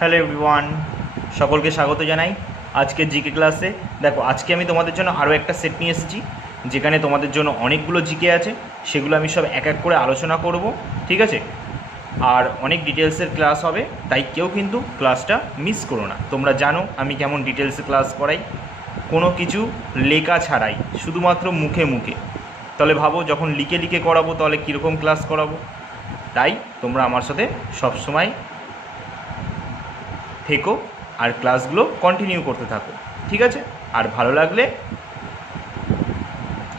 Hello everyone, সকলকে স্বাগত জানাই আজকের জিকে ক্লাসে। দেখো, আজকে আমি তোমাদের জন্য আরও একটা সেট নিয়ে এসেছি, যেখানে তোমাদের জন্য অনেকগুলো জিকে আছে। সেগুলো আমি সব এক এক করে আলোচনা করব, ঠিক আছে? আর অনেক ডিটেলসের ক্লাস হবে, তাই কেউ কিন্তু ক্লাসটা মিস করো না। তোমরা জানো আমি কেমন ডিটেলসে ক্লাস করাই, কোনো কিছু লেখা ছাড়াই, শুধুমাত্র মুখে মুখে। তাহলে ভাবো, যখন লিখে লিখে করাবো তাহলে কীরকম ক্লাস করাবো। তাই তোমরা আমার সাথে সবসময় থেকো আর ক্লাসগুলো কন্টিনিউ করতে থাকো, ঠিক আছে? আর ভালো লাগলে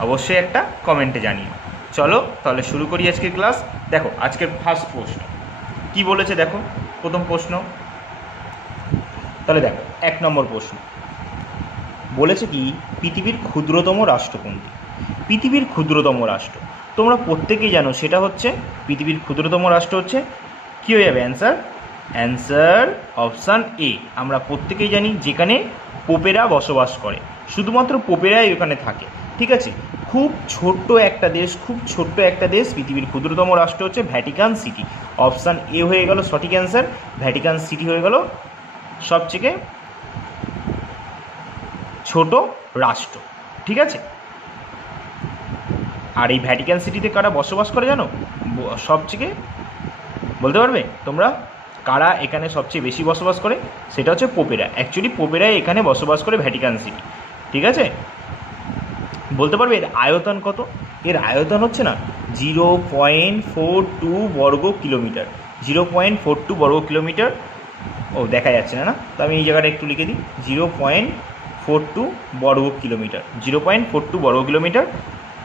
অবশ্যই একটা কমেন্টে জানিও। চলো তাহলে শুরু করি আজকের ক্লাস। দেখো, আজকের ফার্স্ট প্রশ্ন কি বলেছে, দেখো প্রথম প্রশ্ন। তাহলে দেখো, 1 নম্বর প্রশ্ন বলেছে কি, পৃথিবীর ক্ষুদ্রতম রাষ্ট্র কোনটি? পৃথিবীর ক্ষুদ্রতম রাষ্ট্র তোমরা প্রত্যেকেই জানো, সেটা হচ্ছে পৃথিবীর ক্ষুদ্রতম রাষ্ট্র হচ্ছে কী হয়ে যাবে অ্যান্সার? Answer option A. আমরা প্রত্যেকেই জানি যেখানে পোপেরা বসবাস করে, শুধুমাত্র পোপেরাই ওখানে থাকে, ঠিক আছে? খুব ছোট্ট একটা দেশ, খুব ছোট্ট একটা দেশ। পৃথিবীর ক্ষুদ্রতম রাষ্ট্র হচ্ছে ভ্যাটিকান সিটি। অপশান এ হয়ে গেল সঠিক অ্যান্সার, ভ্যাটিকান সিটি হয়ে গেল সবথেকে ছোট রাষ্ট্র, ঠিক আছে? আর এই ভ্যাটিকান সিটিতে কারা বসবাস করে জানো? সবথেকে বলতে পারবে তোমরা কারা এখানে সবচেয়ে বেশি বসবাস করে? সেটা হচ্ছে পোপেরা। অ্যাকচুয়ালি পোপেরাই এখানে বসবাস করে ভ্যাটিকান সিটি, ঠিক আছে? বলতে পারবে এর আয়তন কত? এর আয়তন হচ্ছে না 0.42 বর্গ কিলোমিটার। 0.42 বর্গ কিলোমিটার। ও, দেখা যাচ্ছে না, তো আমি এই জায়গাটা একটু লিখে দিই, 0.42 বর্গ কিলোমিটার। 0.42 বর্গ কিলোমিটার,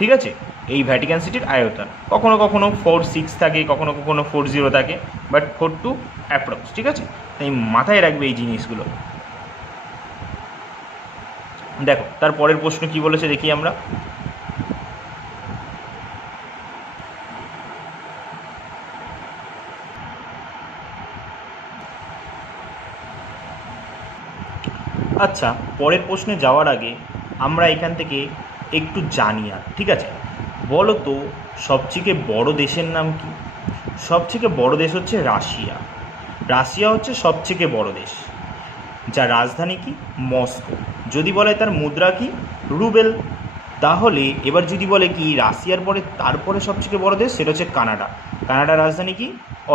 ঠিক আছে? এই ভ্যাটিকান সিটির আয়তন। কখনো কখনো 46 থাকে, কখনো কখনো 40 থাকে, বাট 42 অ্যাপ্রক্স, ঠিক আছে? তাই মাথায় রাখবে এই জিনিসগুলো। দেখো, তার পরের প্রশ্ন কি বলেছে দেখি আমরা। আচ্ছা, পরের প্রশ্নে যাওয়ার আগে আমরা এখান থেকে একটু জানি, আর ঠিক আছে? বলো তো, সবথেকে বড় দেশের নাম কি? সবথেকে বড় দেশ হচ্ছে রাশিয়া। রাশিয়া হচ্ছে সবথেকে বড় দেশ, যার রাজধানী কি? মস্কো। যদি বলে তার মুদ্রা কি? রুবেল। তাহলে এবার যদি বলে কি রাশিয়ার পরে তারপরে সবথেকে বড় দেশ, সেটা হচ্ছে কানাডা। কানাডার রাজধানী কি?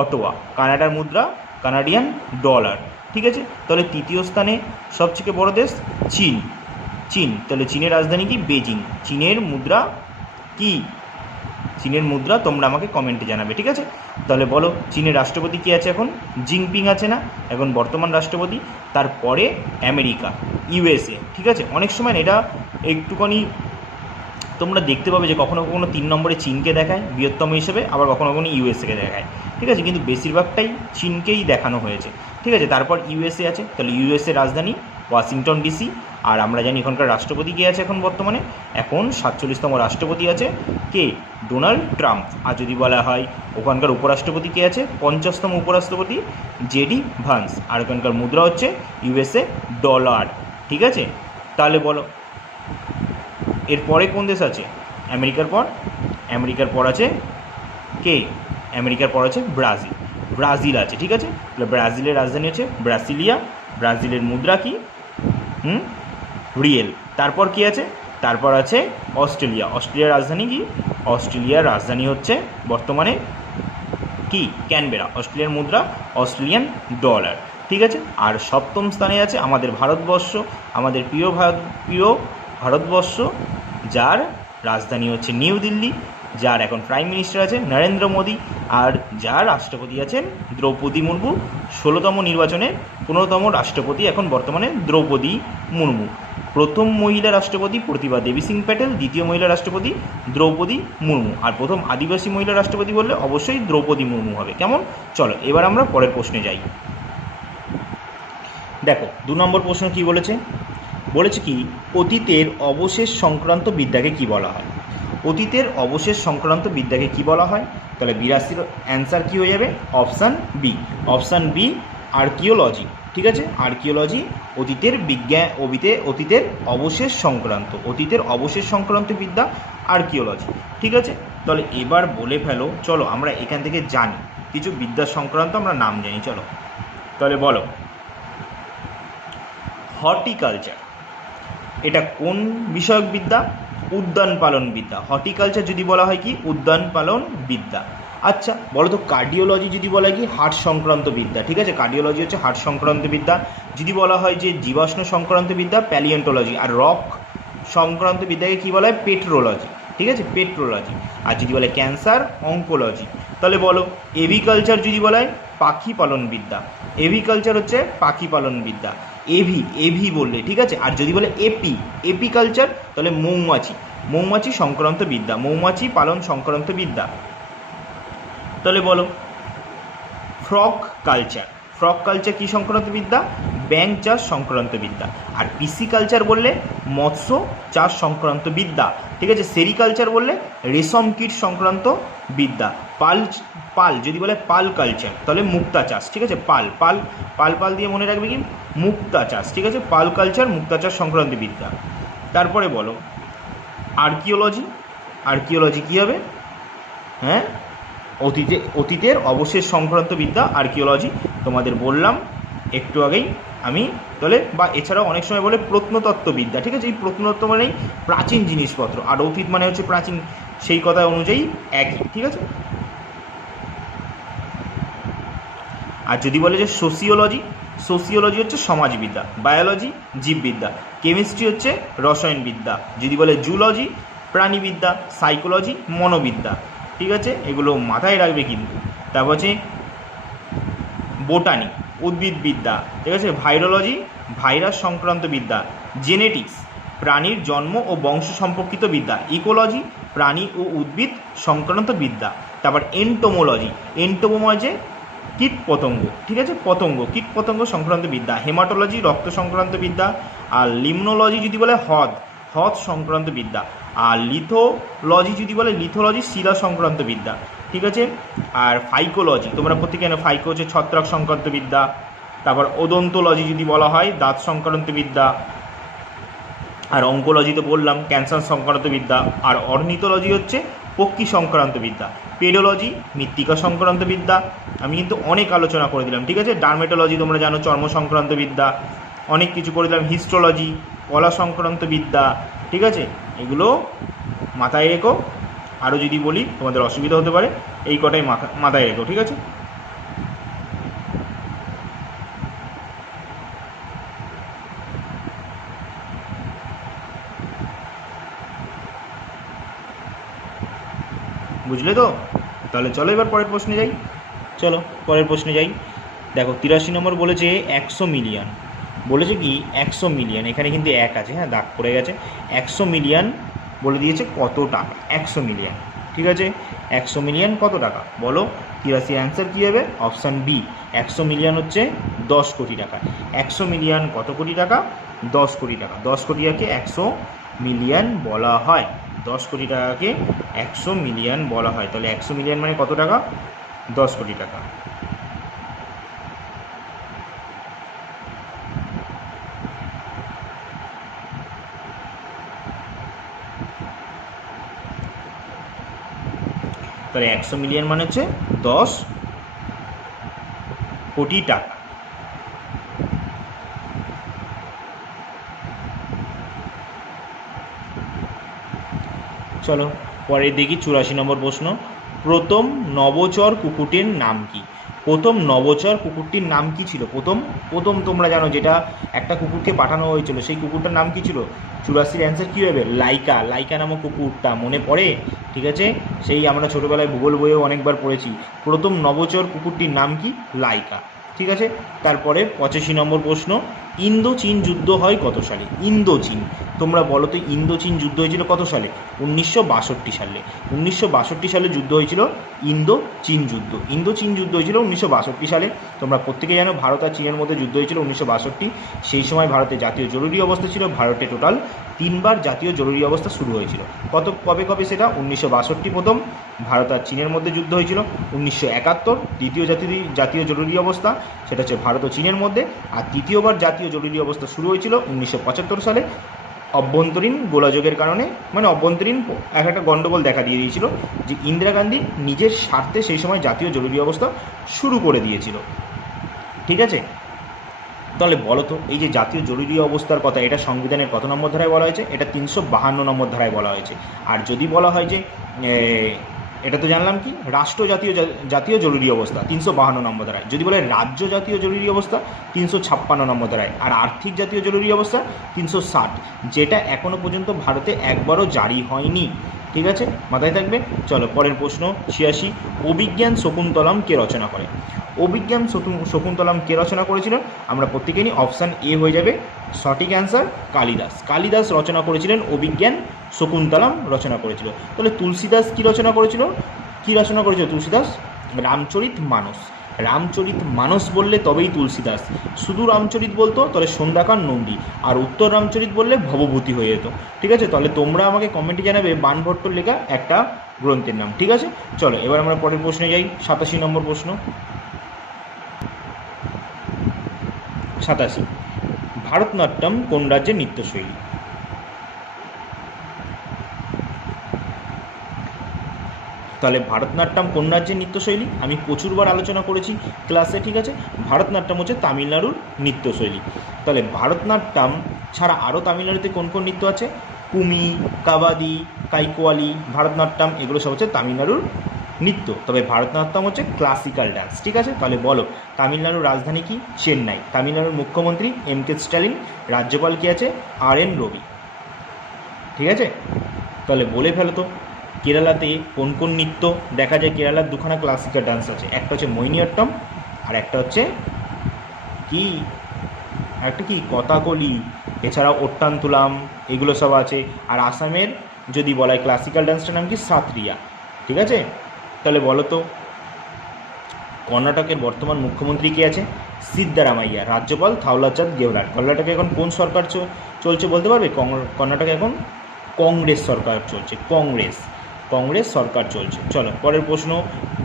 অটোয়া। কানাডার মুদ্রা কানাডিয়ান ডলার, ঠিক আছে? তাহলে তৃতীয় স্থানে সবথেকে বড় দেশ চীন। চীন, তাহলে চীনের রাজধানী কি? বেজিং। চীনের মুদ্রা কি? চীনের মুদ্রা তোমরা আমাকে কমেন্টে জানাবে, ঠিক আছে? তাহলে বলো, চীনের রাষ্ট্রপতি কি আছে এখন? জিনপিং আছে না এখন বর্তমান রাষ্ট্রপতি? তারপরে আমেরিকা, ইউএসএ, ঠিক আছে? অনেক সময় এটা একটুখানি তোমরা দেখতে পাবে যে কখনো কখনো 3 নম্বরে চীনকে দেখায় বৃহত্তম হিসেবে, আবার কখনো কখনো ইউএসএকে দেখায়, ঠিক আছে? কিন্তু বেশিরভাগটাই চীনকেই দেখানো হয়েছে, ঠিক আছে? তারপর ইউএসএ আছে, তাহলে ইউএসএ রাজধানী ওয়াশিংটন ডিসি। আর আমরা জানি এখানকার রাষ্ট্রপতি কে আছে এখন বর্তমানে? এখন 47তম রাষ্ট্রপতি আছে কে? Donald Trump. আর যদি বলা হয় ওখানকার উপরাষ্ট্রপতি কে আছে? 50তম উপরাষ্ট্রপতি জেডি ভান্স। আর ওখানকার মুদ্রা হচ্ছে ইউএসএ ডলার, ঠিক আছে? তাহলে বলো, এরপরে কোন দেশ আছে আমেরিকার পর? আমেরিকার পর আছে কে? আমেরিকার পর আছে ব্রাজিল। ব্রাজিল আছে, ঠিক আছে? তাহলে ব্রাজিলের রাজধানী হচ্ছে ব্রাসিলিয়া। ব্রাজিলের মুদ্রা কি? রিয়েল। তারপর কি আছে? তারপর আছে অস্ট্রেলিয়া। অস্ট্রেলিয়ার রাজধানী কি? অস্ট্রেলিয়ার রাজধানী হচ্ছে বর্তমানে কি? ক্যানবেরা। অস্ট্রেলিয়ার মুদ্রা অস্ট্রেলিয়ান ডলার, ঠিক আছে? আর সপ্তম স্থানে আছে আমাদের ভারতবর্ষ, আমাদের প্রিয় ভারতবর্ষ, যার রাজধানী হচ্ছে নিউ দিল্লি, যার এখন প্রাইম মিনিস্টার আছে নরেন্দ্র মোদী, আর যার রাষ্ট্রপতি আছেন দ্রৌপদী মুর্মু। 16তম নির্বাচনে 15তম রাষ্ট্রপতি এখন বর্তমানে দ্রৌপদী মুর্মু। প্রথম মহিলা রাষ্ট্রপতি প্রতিভা দেবী সিং প্যাটেল, দ্বিতীয় মহিলা রাষ্ট্রপতি দ্রৌপদী মুর্মু, আর প্রথম আদিবাসী মহিলা রাষ্ট্রপতি বললে অবশ্যই দ্রৌপদী মুর্মু হবে। কেমন? চলো এবার আমরা পরের প্রশ্নে যাই। দেখো, 2 নম্বর প্রশ্ন কি বলেছে? বলেছে কি, অতীতের অবশেষ সংক্রান্ত বিদ্যাকে কি বলা হয়? অতীতের অবশেষ সংক্রান্ত বিদ্যাকে কি বলা হয়? তাহলে 82-র অ্যান্সার কী হয়ে যাবে? Option B. Option B, archaeology, ঠিক আছে? আর্কিওলজি অতীতের বিজ্ঞান, অতীতের অবশেষ সংক্রান্ত, অতীতের অবশেষ সংক্রান্ত বিদ্যা আর্কিওলজি, ঠিক আছে? তাহলে এবার বলে ফেলো, চলো আমরা এখান থেকে জানি কিছু বিদ্যা সংক্রান্ত আমরা নাম জানি, চলো তাহলে বলো। হর্টিকালচার এটা কোন বিষয়ক বিদ্যা? উদ্যান পালন বিদ্যা। হর্টিকালচার যদি বলা হয় কি? উদ্যান পালন বিদ্যা। আচ্ছা বলো তো কার্ডিওলজি যদি বলা হয় কি? হার্ট সংক্রান্ত বিদ্যা। ঠিক আছে, কার্ডিওলজি হচ্ছে হার্ট সংক্রান্ত বিদ্যা। যদি বলা হয় যে জীবাশ্ম সংক্রান্ত বিদ্যা, প্যালিওন্টোলজি। আর রক সংক্রান্ত বিদ্যাকে কী বলা হয়? পেট্রোলজি। ঠিক আছে, পেট্রোলজি। আর যদি বলে ক্যান্সার, অঙ্কোলজি। তাহলে বলো এভিকালচার যদি বলা হয় পাখি পালন বিদ্যা। এভিকালচার হচ্ছে পাখি পালন বিদ্যা। এভি বললে, ঠিক আছে। আর যদি বলে এপিকালচার তাহলে মৌমাছি সংক্রান্ত বিদ্যা, মৌমাছি পালন সংক্রান্ত বিদ্যা। তাহলে বলো ফ্রগ কালচার কী সংক্রান্ত বিদ্যা? ব্যাঙ চাষ সংক্রান্ত বিদ্যা। আর পিসিকালচার বললে মৎস্য চাষ সংক্রান্ত বিদ্যা। ঠিক আছে, সেরিকালচার বললে রেশম কীট সংক্রান্ত বিদ্যা। পাল যদি বলে পাল কালচার তাহলে মুক্তা চাষ। ঠিক আছে, পাল দিয়ে মনে রাখবে কি? মুক্তা চাষ। ঠিক আছে, পাল কালচার মুক্তা চাষ সংক্রান্ত বিদ্যা। তারপরে বলো আর্কিওলজি কী হবে? হ্যাঁ, অতীতের অবশেষ সংক্রান্ত বিদ্যা আর্কিওলজি। তোমাদের বললাম একটু আগেই আমি। তাহলে বা এছাড়াও অনেক সময় বলে প্রত্নতত্ত্ববিদ্যা। ঠিক আছে, এই প্রত্নতত্ত্ব মানেই প্রাচীন জিনিসপত্র, আর অতীত মানে হচ্ছে প্রাচীন, সেই কথা অনুযায়ী একই। ঠিক আছে। আর যদি বলে যে সোসিওলজি হচ্ছে সমাজবিদ্যা, বায়োলজি জীববিদ্যা, কেমিস্ট্রি হচ্ছে রসায়নবিদ্যা। যদি বলে জুলজি প্রাণীবিদ্যা, সাইকোলজি মনোবিদ্যা। ঠিক আছে, এগুলো মাথায় রাখবে কিন্তু। তারপর হচ্ছে বোটানি উদ্ভিদবিদ্যা। ঠিক আছে, ভাইরোলজি ভাইরাস সংক্রান্ত বিদ্যা, জেনেটিক্স প্রাণীর জন্ম ও বংশ সম্পর্কিত বিদ্যা, ইকোলজি প্রাণী ও উদ্ভিদ সংক্রান্ত বিদ্যা। তারপর এন্টোমোলজি কীটপতঙ্গ। ঠিক আছে, কীটপতঙ্গ সংক্রান্ত বিদ্যা। হেমাটোলজি রক্ত সংক্রান্ত বিদ্যা। আর লিমনোলজি যদি বলে হ্রদ সংক্রান্ত বিদ্যা। আর লিথোলজি যদি বলে লিথোলজি শিলা সংক্রান্ত বিদ্যা। ঠিক আছে। আর ফাইকোলজি তোমরা প্রত্যেকে জানো, ফাইকো হচ্ছে ছত্রাক সংক্রান্ত বিদ্যা। তারপর ওদন্তোলজি যদি বলা হয় দাঁত সংক্রান্ত বিদ্যা। আর অঙ্কোলজি তো বললাম ক্যান্সার সংক্রান্ত বিদ্যা। আর অর্নিথোলজি হচ্ছে পক্ষী সংক্রান্ত বিদ্যা। পেডোলজি মৃত্তিকা সংক্রান্ত বিদ্যা। আমি কিন্তু অনেক আলোচনা করে দিলাম। ঠিক আছে, ডার্মেটোলজি তোমরা জানো চর্ম সংক্রান্ত বিদ্যা, অনেক কিছু করে দিলাম। হিস্টোলজি কলা সংক্রান্ত বিদ্যা। ঠিক আছে, এগুলো মাথায় রেখো। আরও যদি বলি তোমাদের অসুবিধা হতে পারে, এই কটাই মাথায় রেখো। ঠিক আছে, বুঝলে তো? তাহলে চলো এবার পরের প্রশ্নে যাই। দেখো 83 নম্বর বলেছে 100 মিলিয়ন। বলেছে কি 100 মিলিয়ন, এখানে কিন্তু এক আছে, হ্যাঁ দাগ পড়ে গেছে। 100 মিলিয়ন বলে দিয়েছে কত টাকা? 100 মিলিয়ন। ঠিক আছে, 100 মিলিয়ন কত টাকা বলো? 83 অ্যান্সার কী হবে? অপশান বি, 100 মিলিয়ন হচ্ছে 10 কোটি টাকা। 100 মিলিয়ন কত কোটি টাকা? 10 কোটি টাকা। 10 কোটি টাকাকে 100 মিলিয়ন বলা হয়। 10 কোটি টাকাকে 100 মিলিয়ন বলা হয়। তাহলে 100 মিলিয়ন মানে কত টাকা? 10 কোটি টাকা। তাহলে 100 মিলিয়ন মানে হচ্ছে 10 কোটি টাকা। চলো পরে দেখি 84 নম্বর প্রশ্ন। প্রথম নভোচর কুকুরটির নাম কি? প্রথম নভোচর কুকুরটির নাম কি ছিল? প্রথম তোমরা জানো যেটা একটা কুকুরকে পাঠানো হয়েছিল, সেই কুকুরটার নাম কি ছিল? 84 অ্যান্সার কী হবে? লাইকা নামক কুকুরটা মনে পড়ে? ঠিক আছে, সেই আমরা ছোটোবেলায় ভূগোল বইয়েও অনেকবার পড়েছি। প্রথম নভোচর কুকুরটির নাম কি? লাইকা। ঠিক আছে, তারপরে 85 নম্বর প্রশ্ন। ইন্দো চীন যুদ্ধ হয় কত সালে? ইন্দোচীন, তোমরা বলো তো ইন্দোচীন যুদ্ধ হয়েছিল কত সালে? 1962 সালে। 1962 সালে যুদ্ধ হয়েছিল ইন্দো চীন যুদ্ধ হয়েছিল 1962 সালে। তোমরা প্রত্যেকে জানো ভারত আর চীনের মধ্যে যুদ্ধ হয়েছিল 1962। সেই সময় ভারতে জাতীয় জরুরি অবস্থা ছিল। ভারতে টোটাল 3বার জাতীয় জরুরি অবস্থা শুরু হয়েছিল। কবে সেটা? 1962 প্রথম ভারত আর চীনের মধ্যে যুদ্ধ হয়েছিল। 1971 দ্বিতীয় জাতীয় জরুরি অবস্থা, সেটা হচ্ছে ভারত ও চীনের মধ্যে। আর তৃতীয়বার জাতীয় জরুরি অবস্থা শুরু হয়েছিল 1975 সালে। অভ্যন্তরীণ গোলযোগের কারণে, মানে অভ্যন্তরীণ একটা গণ্ডগোল দেখা দিয়ে দিয়েছিল, যে ইন্দিরা গান্ধী নিজের স্বার্থে সেই সময় জাতীয় জরুরি অবস্থা শুরু করে দিয়েছিল। ঠিক আছে, তাহলে বলো তো এই যে জাতীয় জরুরি অবস্থার কথা, এটা সংবিধানের কত নম্বর ধারায় বলা হয়েছে? এটা 352 নম্বর ধারায় বলা হয়েছে। আর যদি বলা হয় যে এটা তো জানলাম কি রাষ্ট্র জাতীয় জরুরি অবস্থা 352 নম্বর ধারায়, যদি বলে রাজ্য জাতীয় জরুরি অবস্থা 356 নম্বর ধারায়, আর আর্থিক জাতীয় জরুরি অবস্থা 360, যেটা এখনো পর্যন্ত ভারতে একবারও জারি হয়নি। ঠিক আছে, মাথায় থাকবে। চলো পরের প্রশ্ন 86, অভিজ্ঞান শকুন্তলম কে রচনা করে? অভিজ্ঞান শকুন্তলম কে রচনা করেছিলেন? আমরা প্রত্যেকেই নিই, অপশান এ হয়ে যাবে সঠিক অ্যান্সার কালিদাস। কালিদাস রচনা করেছিলেন অভিজ্ঞান শকুন্তলম রচনা করেছিল। তাহলে তুলসীদাস কি রচনা করেছিল? তুলসীদাস রামচরিত মানস। রামচরিত মানস বললে তবেই তুলসীদাস। শুধু রামচরিত বলতো তাহলে সন্ধ্যাকার নন্দী, আর উত্তর রামচরিত বললে ভবভূতি হয়ে যেত। ঠিক আছে, তাহলে তোমরা আমাকে কমেন্টে জানাবে বাণভট্টর লেখা একটা গ্রন্থের নাম। ঠিক আছে, চলো এবার আমরা পরের প্রশ্নে যাই। 87 নম্বর প্রশ্ন। 87, ভারতনাট্যম কোন রাজ্যের নৃত্যশৈলী? তাহলে ভারতনাট্যম কোন রাজ্যের নৃত্যশৈলী? আমি প্রচুরবার আলোচনা করেছি ক্লাসে। ঠিক আছে, ভারতনাট্যম হচ্ছে তামিলনাড়ুর নৃত্যশৈলী। তাহলে ভারতনাট্যম ছাড়া আরও তামিলনাড়ুতে কোন কোন নৃত্য আছে? কুমি, কাবাদি, কাইকোয়ালি, ভারতনাট্যম, এগুলো সব হচ্ছে তামিলনাড়ুর নৃত্য। তবে ভারতনাট্যম হচ্ছে ক্লাসিক্যাল ডান্স। ঠিক আছে, তাহলে বলো তামিলনাড়ুর রাজধানী কি? চেন্নাই। তামিলনাড়ুর মুখ্যমন্ত্রী এম.কে. স্ট্যালিন। রাজ্যপাল কি আছে? আর.এন. রবি। ঠিক আছে, তাহলে বলে ফেলো তো কেরালাতে কোন কোন নৃত্য দেখা যায়? কেরালার দুখানা ক্লাসিক্যাল ডান্স আছে, একটা হচ্ছে মোহিনীঅট্টম আর একটা হচ্ছে কি কথাকলি, এছাড়াও ওট্টানতুলাম, এগুলো সব আছে। আর আসামের যদি বলা হয় ক্লাসিক্যাল ডান্সটার নাম কি? সাত্রিয়া। ঠিক আছে, তাহলে বলো তো কর্ণাটকের বর্তমান মুখ্যমন্ত্রী কে আছে? সিদ্দারামাইয়া। রাজ্যপাল থাওলাচাঁদ গেহলট। কর্ণাটকে এখন কোন সরকার চলছে বলতে পারবে? কর্ণাটকে এখন কংগ্রেস সরকার চলছে। কংগ্রেস সরকার চলছে। চলো পরের প্রশ্ন।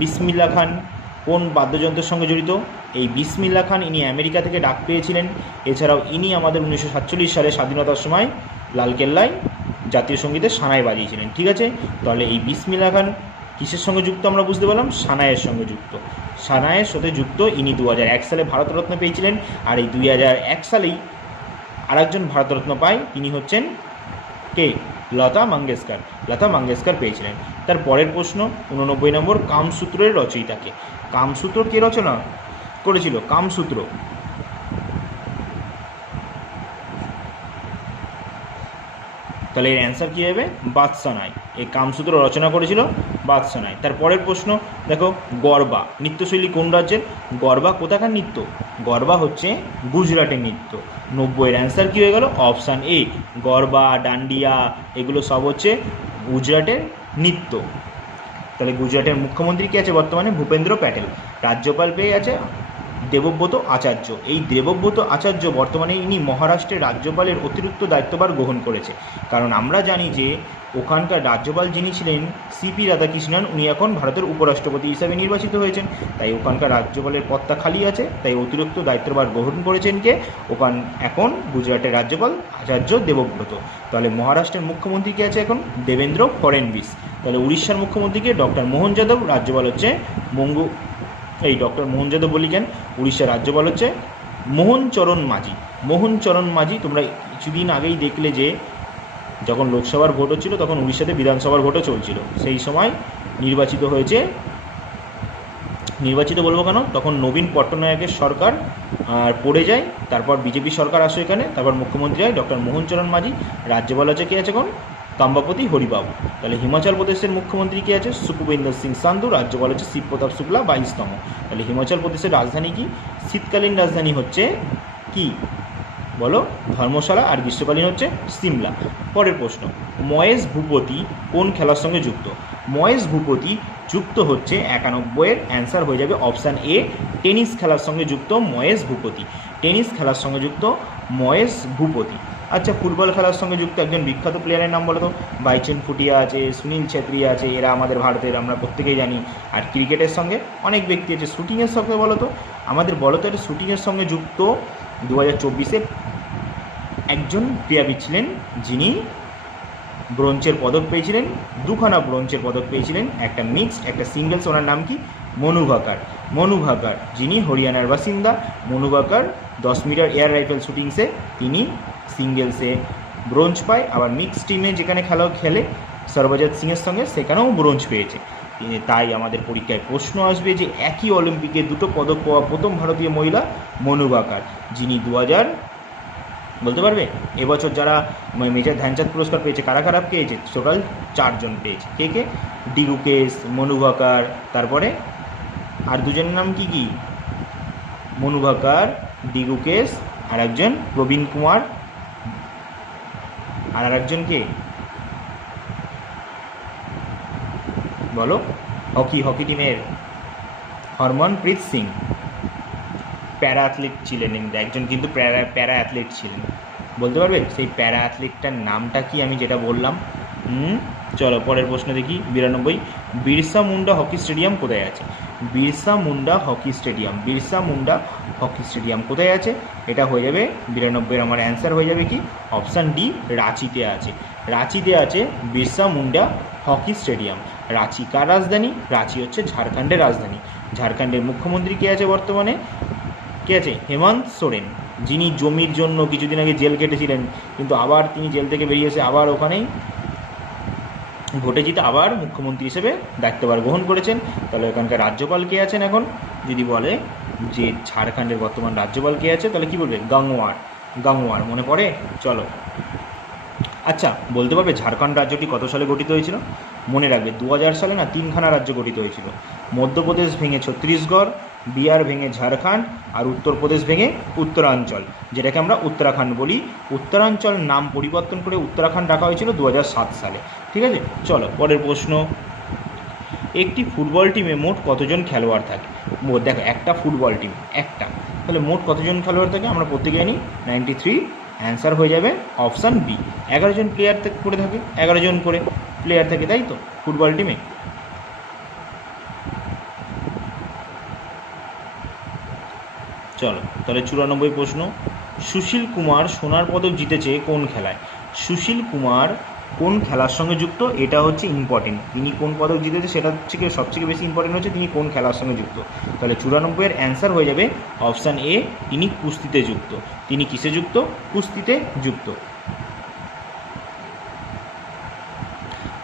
বিসমিল্লাহ খান কোন বাদ্যযন্ত্রের সঙ্গে জড়িত? এই বিসমিল্লাহ খান ইনি আমেরিকা থেকে ডাক পেয়েছিলেন। এছাড়াও ইনি আমাদের 1947 সালে স্বাধীনতার সময় লালকেল্লায় জাতীয় সঙ্গীতের সানাই বাজিয়েছিলেন। ঠিক আছে, তাহলে এই বিসমিল্লাহ খান কিসের সঙ্গে যুক্ত আমরা বুঝতে পারলাম? সানাইয়ের সঙ্গে যুক্ত। সানাইয়ের সাথে যুক্ত ইনি 2001 সালে ভারতরত্ন পেয়েছিলেন। আর এই 2001 সালেই আরেকজন ভারতরত্ন পায়, তিনি হচ্ছেন কে? লতা মঙ্গেশকর পেয়েছিলেন। তার পরের প্রশ্ন 89 নম্বর, কামসূত্রের রচয়িতাকে? কামসূত্র কে রচনা করেছিল? কামসূত্র তাহলে এর অ্যান্সার কী হবে? বাদশাহ নায়। এই কামসূত্র রচনা করেছিল বাদশাহ নায়। তার পরের প্রশ্ন দেখো, গরবা নৃত্যশৈলী কোন রাজ্যের? গরবা কোথাকার নৃত্য? গরবা হচ্ছে গুজরাটের নৃত্য। 90-এর অ্যান্সার কী হয়ে গেল? অপশান এ, গরবা, ডান্ডিয়া, এগুলো সব হচ্ছে গুজরাটের নৃত্য। তাহলে গুজরাটের মুখ্যমন্ত্রী কে আছে বর্তমানে? ভূপেন্দ্র প্যাটেল। রাজ্যপাল পেয়ে আছে দেবব্রত আচার্য। এই দেবব্রত আচার্য বর্তমানে ইনি মহারাষ্ট্রের রাজ্যপালের অতিরিক্ত দায়িত্বভার গ্রহণ করেছে। কারণ আমরা জানি যে ওখানকার রাজ্যপাল যিনি ছিলেন সিপি রাধাকৃষ্ণন, উনি এখন ভারতের উপরাষ্ট্রপতি হিসাবে নির্বাচিত হয়েছেন। তাই ওখানকার রাজ্যপালের পদটা খালি আছে, তাই অতিরিক্ত দায়িত্বভার গ্রহণ করেছেন কে? এখন গুজরাটের রাজ্যপাল আচার্য দেবব্রত। তাহলে মহারাষ্ট্রের মুখ্যমন্ত্রী কে আছে এখন? দেবেন্দ্র ফডনবিস। তাহলে উড়িষ্যার মুখ্যমন্ত্রীকে ডক্টর মোহন যাদব। রাজ্যপাল হচ্ছে ডক্টর মোহন যাদব বলি কেন, উড়িষ্যার রাজ্যপাল হচ্ছে মোহন চরণ মাঝি। তোমরা কিছুদিন আগেই দেখলে যে যখন লোকসভার ভোট হচ্ছিল তখন উড়িষ্যাতে বিধানসভার ভোটও চলছিল, সেই সময় নির্বাচিত বলবো কেন, তখন নবীন পট্টনায়কের সরকার পড়ে যায়, তারপর বিজেপি সরকার আসে এখানে, তারপর মুখ্যমন্ত্রী হয় ডক্টর মোহন চরণ মাঝি। রাজ্যপাল হচ্ছে কে আছে এখন? তাম্বাপতি হরিবাবু। তাহলে হিমাচল প্রদেশের মুখ্যমন্ত্রী কে আছে? সুখবিন্দর সিং সান্ধু। রাজ্যপাল হচ্ছে শিব প্রতাপ শুক্লা 22তম। তাহলে হিমাচল প্রদেশের রাজধানী কি? শীতকালীন রাজধানী হচ্ছে কি বলো? ধর্মশালা। আর গ্রীষ্মকালীন হচ্ছে সিমলা। পরের প্রশ্ন, মহেশ ভূপতি কোন খেলার সঙ্গে যুক্ত? মহেশ ভূপতি যুক্ত হচ্ছে 91-এর অ্যান্সার হয়ে যাবে অপশান এ, টেনিস খেলার সঙ্গে যুক্ত মহেশ ভূপতি। টেনিস খেলার সঙ্গে যুক্ত মহেশ ভূপতি। আচ্ছা, ফুটবল খেলার সঙ্গে যুক্ত একজন বিখ্যাত প্লেয়ারের নাম বলো তো? বাইচুং ভুটিয়া আছে, সুনীল ছেত্রী আছে, এরা আমাদের ভারতের, আমরা প্রত্যেকেই জানি। আর ক্রিকেটের সঙ্গে অনেক ব্যক্তি আছে। শুটিংয়ের সঙ্গে বলো তো আমাদের, বলো তো এটা শুটিংয়ের সঙ্গে যুক্ত 2024-এ একজন ক্রীড়াবিদ ছিলেন যিনি ব্রোঞ্জের পদক পেয়েছিলেন, দুখানা ব্রোঞ্জের পদক পেয়েছিলেন, একটা মিক্সড একটা সিঙ্গেলস। ওনার নাম কি? মনু ভাকার। মনু ভাকার যিনি হরিয়ানার বাসিন্দা। Manu Viqar 10 metre air rifle শুটিংসে তিনি সিঙ্গেলসে ব্রোঞ্জ পায়, আবার মিক্স টিমে যেখানে খেলে সরবজাত সিংয়ের সঙ্গে সেখানেও ব্রোঞ্জ পেয়েছে। তাই আমাদের পরীক্ষায় প্রশ্ন আসবে যে একই অলিম্পিকে দুটো পদক পাওয়া প্রথম ভারতীয় মহিলা মনু ভাকার, যিনি 2000 বলতে পারবে এবছর যারা মেজর ধ্যানচাঁদ পুরস্কার পেয়েছে কারা কারা পেয়েছে? টোটাল 4 জন পেয়েছে। কে কে? ডি গুকেশ, মনু ভাকার, তারপরে আর দুজনের নাম কি কি? মনু ভাকার, ডি গুকেশ, আর একজন প্রবীণ কুমার, আর একজন কে বলো? হকি টিমের হরমনপ্রীত সিং। প্যারা অ্যাথলিট ছিলেন একজন, কিন্তু প্যারা অ্যাথলিট ছিলেন। বলতে পারবে সেই প্যারা অ্যাথলিটটার নামটা কি? আমি যেটা বললাম। চলো পরের প্রশ্ন দেখি। 92, বিরসা মুন্ডা হকি স্টেডিয়াম কোথায় আছে? বিরসা মুন্ডা হকি স্টেডিয়াম কোথায় আছে? এটা হয়ে যাবে 92 আমার অ্যান্সার হয়ে যাবে কি? অপশান ডি, রাঁচিতে আছে। রাঁচিতে আছে বিরসা মুন্ডা হকি স্টেডিয়াম। রাঁচি কার রাজধানী? রাঁচি হচ্ছে ঝাড়খণ্ডের রাজধানী। ঝাড়খণ্ডের মুখ্যমন্ত্রী কে আছে বর্তমানে? কে আছে? হেমন্ত সোরেন, যিনি জমির জন্য কিছুদিন আগে জেল কেটেছিলেন, কিন্তু আবার তিনি জেল থেকে বেরিয়ে এসে আবার ওখানেই ভোটে জিতে আবার মুখ্যমন্ত্রী হিসেবে দায়িত্বভার গ্রহণ করেছেন। তাহলে এখানকার রাজ্যপাল কে আছেন এখন? যদি বলে যে ঝাড়খণ্ডের বর্তমান রাজ্যপাল কে আছে, তাহলে কি বলবে? গাংওয়ার মনে পড়ে? চলো, আচ্ছা বলতে পারবে ঝাড়খণ্ড রাজ্যটি কত সালে গঠিত হয়েছিল? মনে রাখবে 2000 সালে না 3খানা রাজ্য গঠিত হয়েছিল। মধ্যপ্রদেশ ভেঙে ছত্তিশগড়, বিহার ভেঙে ঝাড়খণ্ড, আর উত্তরপ্রদেশ ভেঙে উত্তরাঞ্চল, যেটাকে আমরা উত্তরাখণ্ড বলি। উত্তরাঞ্চল নাম পরিবর্তন করে উত্তরাখণ্ড রাখা হয়েছিল 2007 সালে। ঠিক আছে, চলো পরের প্রশ্ন। একটি ফুটবল টিমে মোট কতজন খেলোয়াড় থাকে? দেখো একটা ফুটবল টিম একটা, তাহলে মোট কতজন খেলোয়াড় থাকে? আমরা প্রত্যেকে জানি 93। অ্যান্সার হয়ে যাবে অপশান বি। 11 জন প্লেয়ার করে থাকে, 11 জন করে প্লেয়ার থাকে, তাই তো ফুটবল টিমে। চলো তাহলে 94 প্রশ্ন। সুশীল কুমার সোনার পদক জিতেছে কোন খেলায়? সুশীল কুমার কোন খেলার সঙ্গে যুক্ত? এটা হচ্ছে ইম্পর্টেন্ট। তিনি কোন পদক জিতেছে সেটা হচ্ছে সবথেকে বেশি ইম্পর্টেন্ট হচ্ছে তিনি কোন খেলার সঙ্গে যুক্ত। তাহলে 94 এর অ্যান্সার হয়ে যাবে অপশান এ, তিনি কুস্তিতে যুক্ত। তিনি কিসে যুক্ত? কুস্তিতে যুক্ত।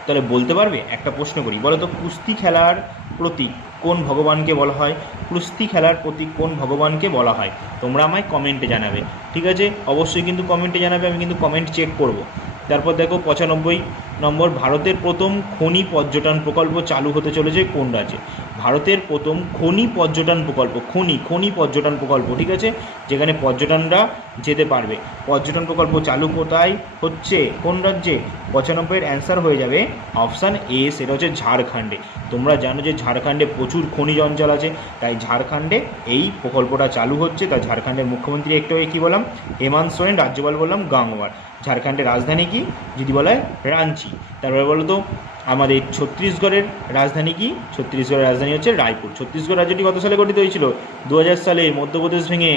তাহলে বলতে পারবে, একটা প্রশ্ন করি, বলো তো কুস্তি খেলার প্রতীক কোন ভগবানকে বলা হয়? কুস্তি খেলার প্রতীক কোন ভগবানকে বলা হয়? তোমরা আমায় কমেন্টে জানাবে, ঠিক আছে? অবশ্যই কিন্তু কমেন্টে জানাবে, আমি কিন্তু কমেন্ট চেক করব। তারপর দেখো 95 নম্বর, ভারতের প্রথম খনি পর্যটন প্রকল্প চালু হতে চলেছে কোন রাজ্যে? ভারতের প্রথম খনি পর্যটন প্রকল্প, খনি পর্যটন প্রকল্প, ঠিক আছে, যেখানে পর্যটনরা যেতে পারবে। পর্যটন প্রকল্প চালু কোথায় হচ্ছে? কোন রাজ্যে? 95 এর অ্যান্সার হয়ে যাবে অপশান এ, সেটা হচ্ছে ঝাড়খণ্ডে। তোমরা জানো যে ঝাড়খণ্ডে প্রচুর খনিজ অঞ্চল আছে, তাই ঝাড়খণ্ডে এই প্রকল্পটা চালু হচ্ছে। তাই ঝাড়খণ্ডের মুখ্যমন্ত্রী একটু কী বললাম? হেমন্ত সোরেন, রাজ্যপাল বললাম গাংওয়ার। ঝাড়খণ্ডের রাজধানী কি যদি বলা হয়? রাঁচি। তারপরে বলো তো আমাদের ছত্তিশগড়ের রাজধানী কি? ছত্তিশগড়ের রাজধানী হচ্ছে রায়পুর। ছত্তিশগড় রাজ্যটি কত সালে গঠিত হয়েছিল? 2000 সালে। মধ্যপ্রদেশ ভেঙে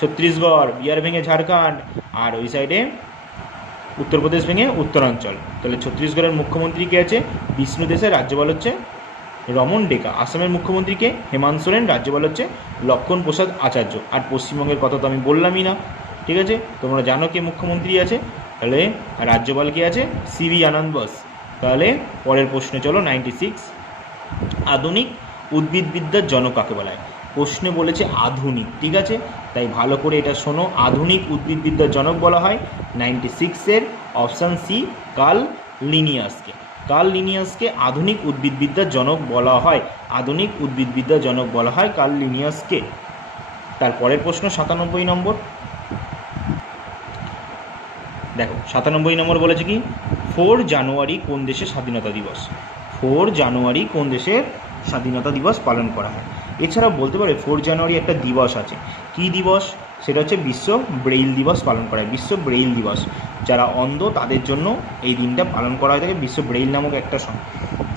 ছত্তিশগড়, বিহার ভেঙে ঝাড়খণ্ড, আর ওই সাইডে উত্তরপ্রদেশ ভেঙে উত্তরাঞ্চল। তাহলে ছত্তিশগড়ের মুখ্যমন্ত্রী কে আছে? বিষ্ণু দেশের, রাজ্যপাল হচ্ছে রমন ডেকা। আসামের মুখ্যমন্ত্রীকে হেমন্ত সোরেন, রাজ্যপাল হচ্ছে লক্ষণ প্রসাদ আচার্য। আর পশ্চিমবঙ্গের কথা তো আমি বললামই না, ঠিক আছে? তোমরা জানো কে মুখ্যমন্ত্রী আছে, তাহলে রাজ্যপাল কে আছে? সিভি আনন্দ বোস। তাহলে পরের প্রশ্নে চলো। 96, আধুনিক উদ্ভিদবিদ্যার জনক কাকে বলা হয়? প্রশ্নে বলেছে আধুনিক, ঠিক আছে, তাই ভালো করে এটা শোনো। আধুনিক উদ্ভিদবিদ্যার জনক বলা হয় 96 অপশান সি, কার্ল লিনিয়াসকে। কার্ল লিনিয়াসকে আধুনিক উদ্ভিদবিদ্যার জনক বলা হয়। আধুনিক উদ্ভিদবিদ্যার জনক বলা হয় কার্ল লিনিয়াসকে। তারপরের প্রশ্ন 97 নম্বর। দেখো 97 নম্বর বলেছে কি? 4 জানুয়ারি কোন দেশের স্বাধীনতা দিবস? 4 জানুয়ারি কোন দেশের স্বাধীনতা দিবস পালন করা হয়? এছাড়াও বলতে পারে 4 জানুয়ারি একটা দিবস আছে। কী দিবস? সেটা হচ্ছে বিশ্ব ব্রেইল দিবস পালন করা হয়। বিশ্ব ব্রেইল দিবস, যারা অন্ধ তাদের জন্য এই দিনটা পালন করা হয়ে থাকে। বিশ্ব ব্রেইল নামক একটা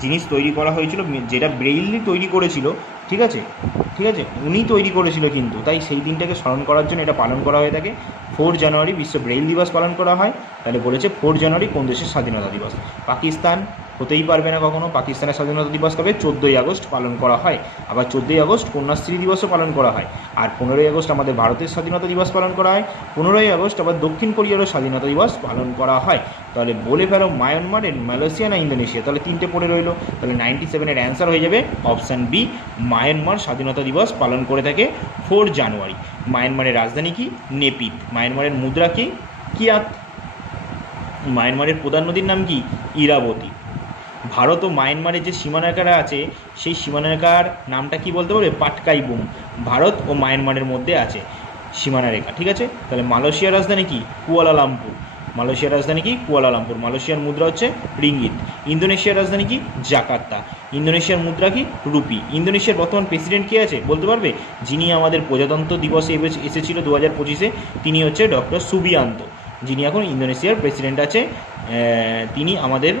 জিনিস তৈরি করা হয়েছিল, যেটা ব্রেইলি তৈরি করেছিল, ঠিক আছে, উনি তৈরি করেছিল কিন্তু, তাই সেই দিনটাকে স্মরণ করার জন্য এটা পালন করা হয়ে থাকে। 4 জানুয়ারি বিশ্ব ব্রেইল দিবস পালন করা হয়। তাহলে বলেছে 4 জানুয়ারি কোন দেশের স্বাধীনতা দিবস? পাকিস্তান, হতেই পারবে না কখনো। পাকিস্তানের স্বাধীনতা দিবস কবে? 14ই আগস্ট পালন করা হয়। আবার 14ই আগস্ট কন্যাশ্রী দিবসও পালন করা হয়। আর 15ই আগস্ট আমাদের ভারতের স্বাধীনতা দিবস পালন করা হয়। 15ই আগস্ট আবার দক্ষিণ কোরিয়ারও স্বাধীনতা দিবস পালন করা হয়। তাহলে বলে ফেলো মায়ানমারের, মালয়েশিয়া না ইন্দোনেশিয়া? তাহলে 3টে পড়ে রইলো। তাহলে 97-এর অ্যান্সার হয়ে যাবে অপশান বি, মায়ানমার স্বাধীনতা দিবস পালন করে থাকে 4 জানুয়ারি। মায়ানমারের রাজধানী কি? নেপিত। মায়ানমারের মুদ্রা কি? কিয়াত। মায়ানমারের প্রধান নদীর নাম কি? ইরাবতী। ভারত ও মায়ানমারের যে সীমারেখাটা আছে সেই সীমারেখার নামটা কি বলতে পারবে? পাটকাই বুম। ভারত ও মায়ানমারের মধ্যে আছে সীমানা রেখা, ঠিক আছে। তাহলে মালয়েশিয়ার রাজধানী কি? কুয়ালালামপুর। মালয়েশিয়ার রাজধানী কি? কুয়ালালামপুর। মালয়েশিয়ার মুদ্রা হচ্ছে রিঙ্গিত। ইন্দোনেশিয়ার রাজধানী কি? জাকার্তা। ইন্দোনেশিয়ার মুদ্রা কি? রুপি। ইন্দোনেশিয়ার বর্তমান প্রেসিডেন্ট কে আছে বলতে পারবে? যিনি আমাদের প্রজাতন্ত্র দিবসে এসেছিল 2025-এ, তিনি হচ্ছে ডক্টর সুবিয়ান্ত, যিনি এখন ইন্দোনেশিয়ার প্রেসিডেন্ট আছে। তিনি আমাদের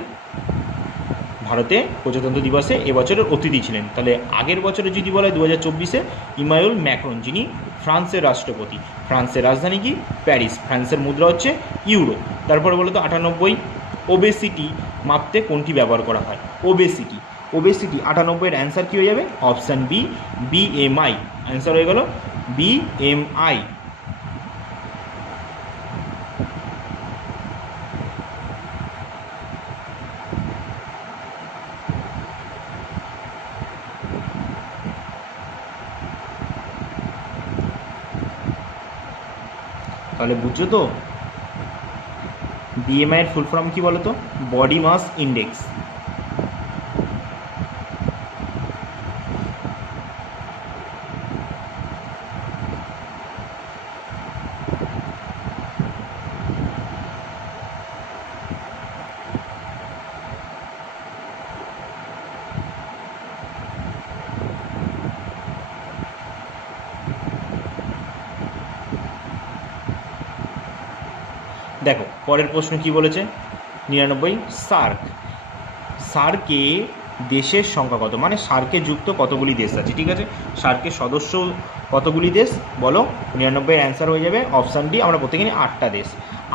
ভারতে প্রজাতন্ত্র দিবসে এবছরের অতিথি ছিলেন। তাহলে আগের বছরে যদি বলা হয় 2024-এ ইমানুয়েল ম্যাক্রন, যিনি ফ্রান্সের রাষ্ট্রপতি। ফ্রান্সের রাজধানী কি? প্যারিস। ফ্রান্সের মুদ্রা হচ্ছে ইউরো। তারপরে বলো তো 98, ওবেসিটি মাপতে কোনটি ব্যবহার করা হয়? ওবেসিটি। 98-এর অ্যান্সার কী হয়ে যাবে? Option B, BMI। অ্যান্সার হয়ে গেল BMI। তাহলে বুঝছো তো BMI এর ফুল ফর্ম কি বলো তো? Body mass index. দেখো পরের প্রশ্ন কি বলেছে? 99, সার্ক। সার্কে দেশের সংখ্যা কত? মানে সার্কে যুক্ত কতগুলি দেশ আছে, ঠিক আছে। সার্কের সদস্য কতগুলি দেশ বলো? 99-এর অ্যান্সার হয়ে যাবে অপশান ডি, আমরা বলতে গেলে 8টা দেশ।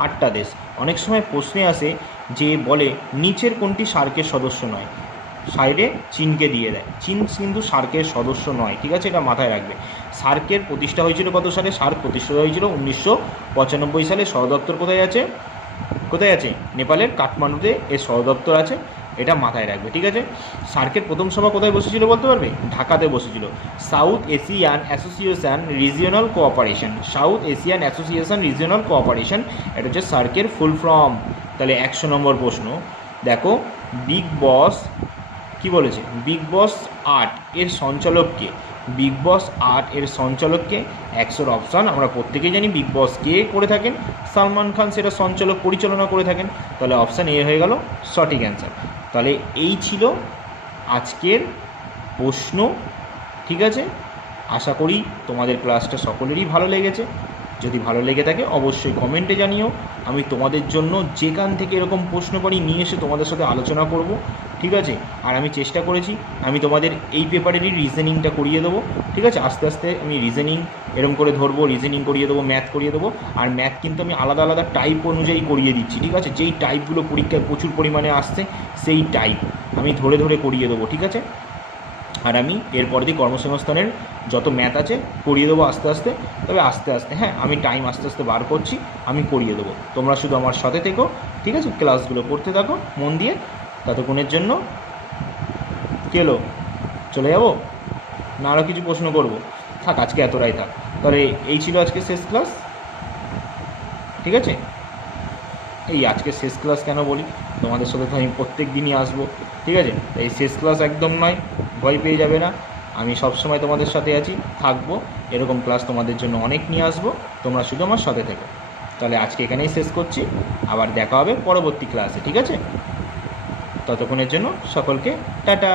8টা দেশ। অনেক সময় প্রশ্নে আসে যে বলে নিচের কোনটি সার্কের সদস্য নয়, সাইডে চীনকে দিয়ে দেয়। চীন কিন্তু সার্কের সদস্য নয়, ঠিক আছে, এটা মাথায় রাখবে। সার্কের প্রতিষ্ঠা হয়েছিল কত সালে? সার্ক প্রতিষ্ঠা হয়েছিল 1995 সালে। সদর দপ্তর কোথায় আছে? কোথায় আছে? নেপালের কাঠমান্ডুতে এর সদর দপ্তর আছে, এটা মাথায় রাখবে, ঠিক আছে। সার্কের প্রথম সভা কোথায় বসেছিল বলতে পারবে? ঢাকাতে বসেছিল। South Asian association regional cooperation. South Asian association regional cooperation, এটা হচ্ছে সার্কের ফুল ফর্ম। তাহলে 100 নম্বর প্রশ্ন দেখো, বিগ বস কি বলেছে? বিগ বস 8 এর সঞ্চালককে? বিগ বস 8 এর সঞ্চালককে? 100-র অপশান আমরা প্রত্যেকেই জানি বিগ বস কে করে থাকেন? সালমান খান সেটা সঞ্চালক পরিচালনা করে থাকেন। তাহলে অপশান এ হয়ে গেল সঠিক অ্যান্সার। তাহলে এই ছিল আজকের প্রশ্ন, ঠিক আছে। আশা করি তোমাদের ক্লাসটা সকলেরই ভালো লেগেছে। যদি ভালো লেগে থাকে অবশ্যই কমেন্টে জানিও। আমি তোমাদের জন্য যেখান থেকে এরকম প্রশ্ন পারি নিয়ে এসে তোমাদের সাথে আলোচনা করব, ঠিক আছে। আর আমি চেষ্টা করেছি আমি তোমাদের এই পেপারেরই রিজনিংটা করিয়ে দেবো, ঠিক আছে। আস্তে আস্তে আমি রিজনিং এরকম করে ধরবো, রিজনিং করিয়ে দেবো, ম্যাথ করিয়ে দেবো। আর ম্যাথ কিন্তু আমি আলাদা আলাদা টাইপ অনুযায়ী করিয়ে দিচ্ছি, ঠিক আছে। যেই টাইপগুলো পরীক্ষায় প্রচুর পরিমাণে আসছে সেই টাইপ আমি ধরে ধরে করিয়ে দেবো, ঠিক আছে। আর আমি এরপর দিয়ে কর্মসংস্থানের যত ম্যাথ আছে করিয়ে দেবো আস্তে আস্তে। তবে আস্তে আস্তে, হ্যাঁ, আমি টাইম আস্তে আস্তে বার করছি, আমি করিয়ে দেবো। তোমরা শুধু আমার সাথে থেকো, ঠিক আছে। ক্লাসগুলো করতে থাকো মন দিয়ে। ততক্ষণের জন্য কী হলো, চলে যাবো না আরও কিছু প্রশ্ন করবো? থাক, আজকে এতটাই থাক। তাহলে এই ছিল আজকে শেষ ক্লাস, ঠিক আছে। এই আজকে শেষ ক্লাস কেন বলি, তোমাদের সাথে তো আমি প্রত্যেক দিনই আসবো, ঠিক আছে। এই শেষ ক্লাস একদম নয়, ভয় পেয়ে যাবে না। আমি সবসময় তোমাদের সাথে আছি, থাকবো। এরকম ক্লাস তোমাদের জন্য অনেক নিয়ে আসবো, তোমরা শুধু আমার সাথে থেকো। তাহলে আজকে এখানেই শেষ করছি, আবার দেখা হবে পরবর্তী ক্লাসে, ঠিক আছে। ততক্ষণের জন্য সকলকে টাটা।